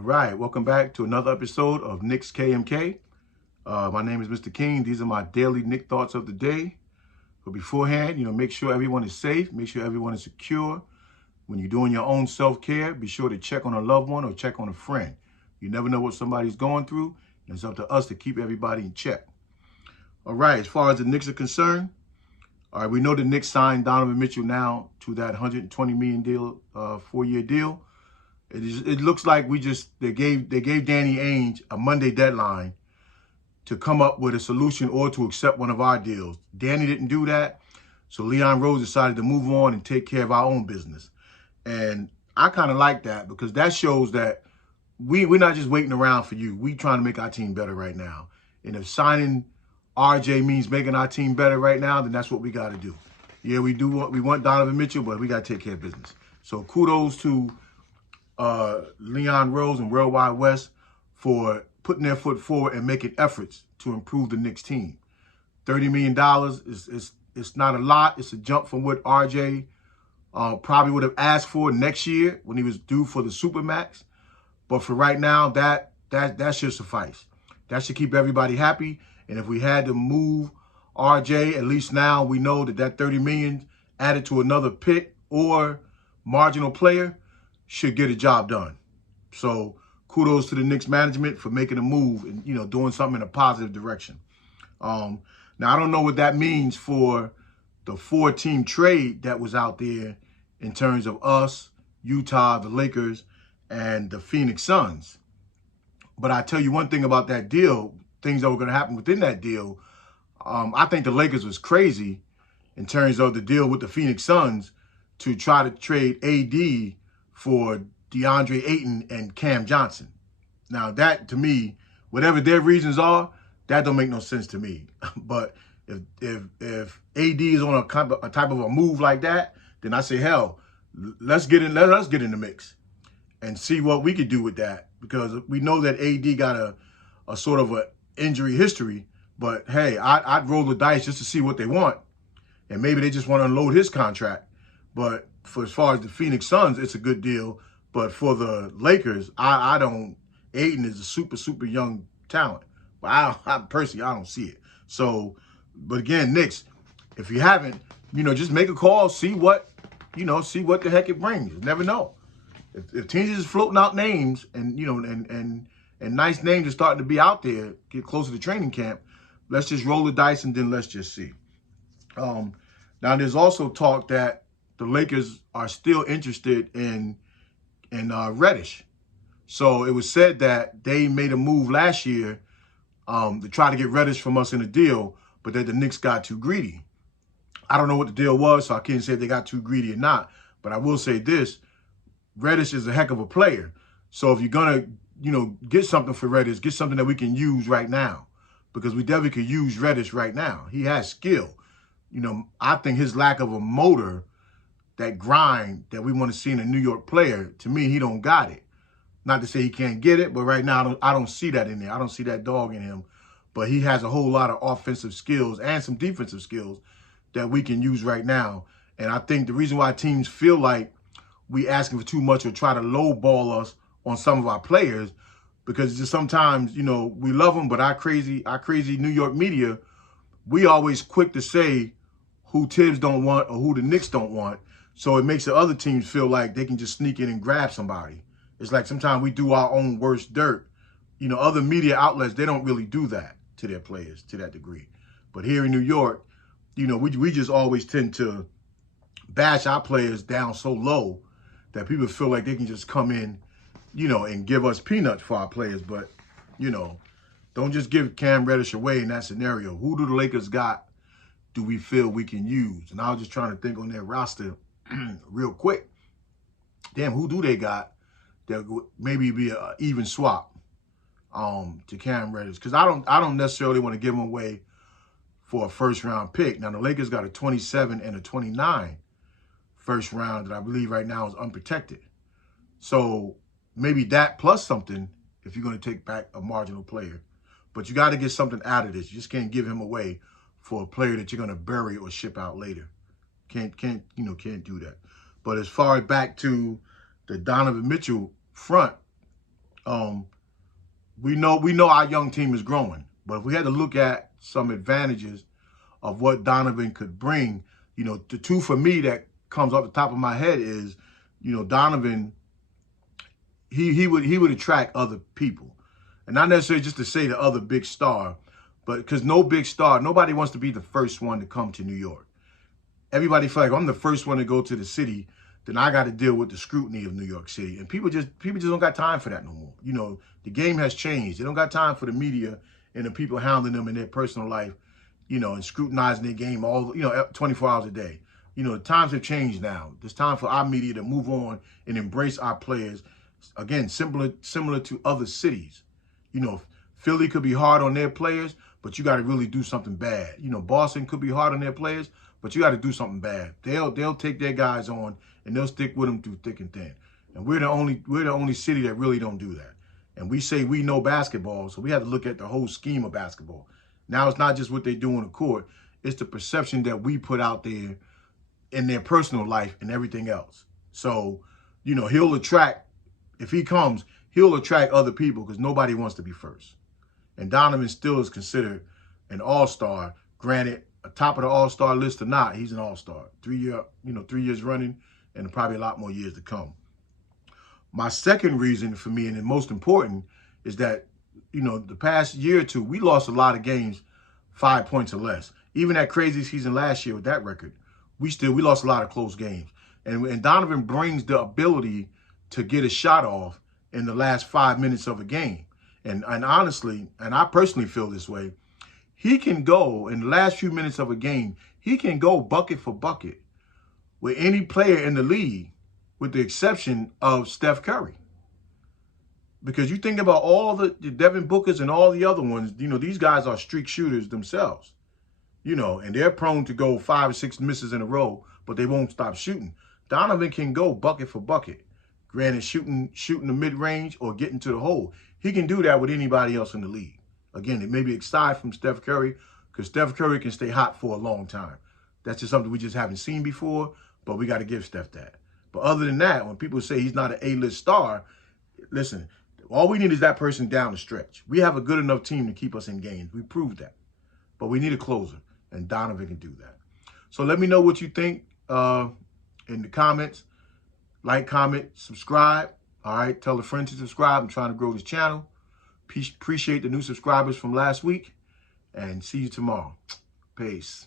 All right, welcome back to another episode of Knicks KMK. My name is Mr. King. These are my daily Knick thoughts of the day. But beforehand, make sure everyone is safe. Make sure everyone is secure. When you're doing your own self-care, be sure to check on a loved one or check on a friend. You never know what somebody's going through, and it's up to us to keep everybody in check. All right, as far as the Knicks are concerned, all right, we know the Knicks signed Donovan Mitchell now to that $120 million deal, 4-year deal. It looks like they gave Danny Ainge a Monday deadline to come up with a solution or to accept one of our deals. Danny didn't do that, so Leon Rose decided to move on and take care of our own business. And I kind of like that because that shows that we're not just waiting around for you. We trying to make our team better right now. And if signing RJ means making our team better right now, then that's what we got to do. Yeah, we want Donovan Mitchell, but we got to take care of business. So kudos to Leon Rose and World Wide West for putting their foot forward and making efforts to improve the Knicks team. $30 million it's not a lot. It's a jump from what RJ probably would have asked for next year when he was due for the Supermax. But for right now, that should suffice. That should keep everybody happy. And if we had to move RJ, at least now we know that $30 million added to another pick or marginal player should get a job done. So kudos to the Knicks management for making a move and, doing something in a positive direction. Now, I don't know what that means for the 4-team trade that was out there in terms of us, Utah, the Lakers, and the Phoenix Suns. But I tell you one thing about that deal, things that were going to happen within that deal, I think the Lakers was crazy in terms of the deal with the Phoenix Suns to try to trade AD for DeAndre Ayton and Cam Johnson. Now that, to me, whatever their reasons are, that don't make no sense to me. But if AD is on a type of a move like that, then I say, hell, let us get in the mix and see what we could do with that. Because we know that AD got a sort of a injury history. But hey, I'd roll the dice just to see what they want. And maybe they just want to unload his contract. But for as far as the Phoenix Suns, it's a good deal. But for the Lakers, I don't. Ayton is a super young talent. But I personally, I don't see it. So, but again, Knicks, if you haven't, just make a call, see what the heck it brings. You never know. If teams is floating out names and and nice names are starting to be out there, get closer to training camp, let's just roll the dice and then let's just see. Now there's also talk that the Lakers are still interested in Reddish. So it was said that they made a move last year to try to get Reddish from us in a deal, but that the Knicks got too greedy. I don't know what the deal was, so I can't say if they got too greedy or not. But I will say this, Reddish is a heck of a player. So if you're going to, get something for Reddish, get something that we can use right now. Because we definitely could use Reddish right now. He has skill. I think his lack of a motor, that grind that we want to see in a New York player, to me, he don't got it. Not to say he can't get it, but right now I don't see that in there. I don't see that dog in him. But he has a whole lot of offensive skills and some defensive skills that we can use right now. And I think the reason why teams feel like we asking for too much or try to lowball us on some of our players, because just sometimes, we love them, but our crazy New York media, we always quick to say who Tibbs don't want or who the Knicks don't want. So it makes the other teams feel like they can just sneak in and grab somebody. It's like sometimes we do our own worst dirt. Other media outlets, they don't really do that to their players to that degree. But here in New York, we just always tend to bash our players down so low that people feel like they can just come in, and give us peanuts for our players. But, don't just give Cam Reddish away in that scenario. Who do the Lakers got do we feel we can use? And I was just trying to think on their roster real quick. Damn, who do they got that would maybe be an even swap to Cam Reddish? Because I don't necessarily want to give him away for a first-round pick. Now, the Lakers got a 27 and a 29 first round that I believe right now is unprotected. So maybe that plus something if you're going to take back a marginal player. But you got to get something out of this. You just can't give him away for a player that you're going to bury or ship out later. Can't do that. But as far as back to the Donovan Mitchell front, We know our young team is growing, but if we had to look at some advantages of what Donovan could bring, the two for me that comes off the top of my head is, Donovan, he would attract other people, and not necessarily just to say the other big star, but because nobody wants to be the first one to come to New York. Everybody feel like, I'm the first one to go to the city, then I got to deal with the scrutiny of New York City. And people just don't got time for that no more. The game has changed. They don't got time for the media and the people hounding them in their personal life, and scrutinizing their game 24 hours a day. The times have changed now. It's time for our media to move on and embrace our players. Again, similar to other cities. Philly could be hard on their players, but you got to really do something bad. Boston could be hard on their players, but you got to do something bad. They'll take their guys on and they'll stick with them through thick and thin. And we're the only city that really don't do that. And we say we know basketball, so we have to look at the whole scheme of basketball. Now it's not just what they do on the court; it's the perception that we put out there in their personal life and everything else. So, he'll attract. If he comes, he'll attract other people because nobody wants to be first. And Donovan still is considered an all-star. Granted, top of the all-star list or not, he's an all-star. 3 years running, and probably a lot more years to come. My second reason for me, and the most important, is that, the past year or two, we lost a lot of games 5 points or less. Even that crazy season last year with that record, we lost a lot of close games. And Donovan brings the ability to get a shot off in the last 5 minutes of a game. And honestly, and I personally feel this way, he can go in the last few minutes of a game, he can go bucket for bucket with any player in the league, with the exception of Steph Curry. Because you think about all the Devin Bookers and all the other ones, these guys are streak shooters themselves, and they're prone to go 5 or 6 misses in a row, but they won't stop shooting. Donovan can go bucket for bucket. Granted, shooting the mid-range or getting to the hole. He can do that with anybody else in the league. Again, it may be aside from Steph Curry, because Steph Curry can stay hot for a long time. That's just something we just haven't seen before, but we got to give Steph that. But other than that, when people say he's not an A-list star, listen, all we need is that person down the stretch. We have a good enough team to keep us in games. We proved that. But we need a closer, and Donovan can do that. So let me know what you think in the comments. Like, comment, subscribe. All right, tell a friend to subscribe. I'm trying to grow this channel. Appreciate the new subscribers from last week, and see you tomorrow. Peace.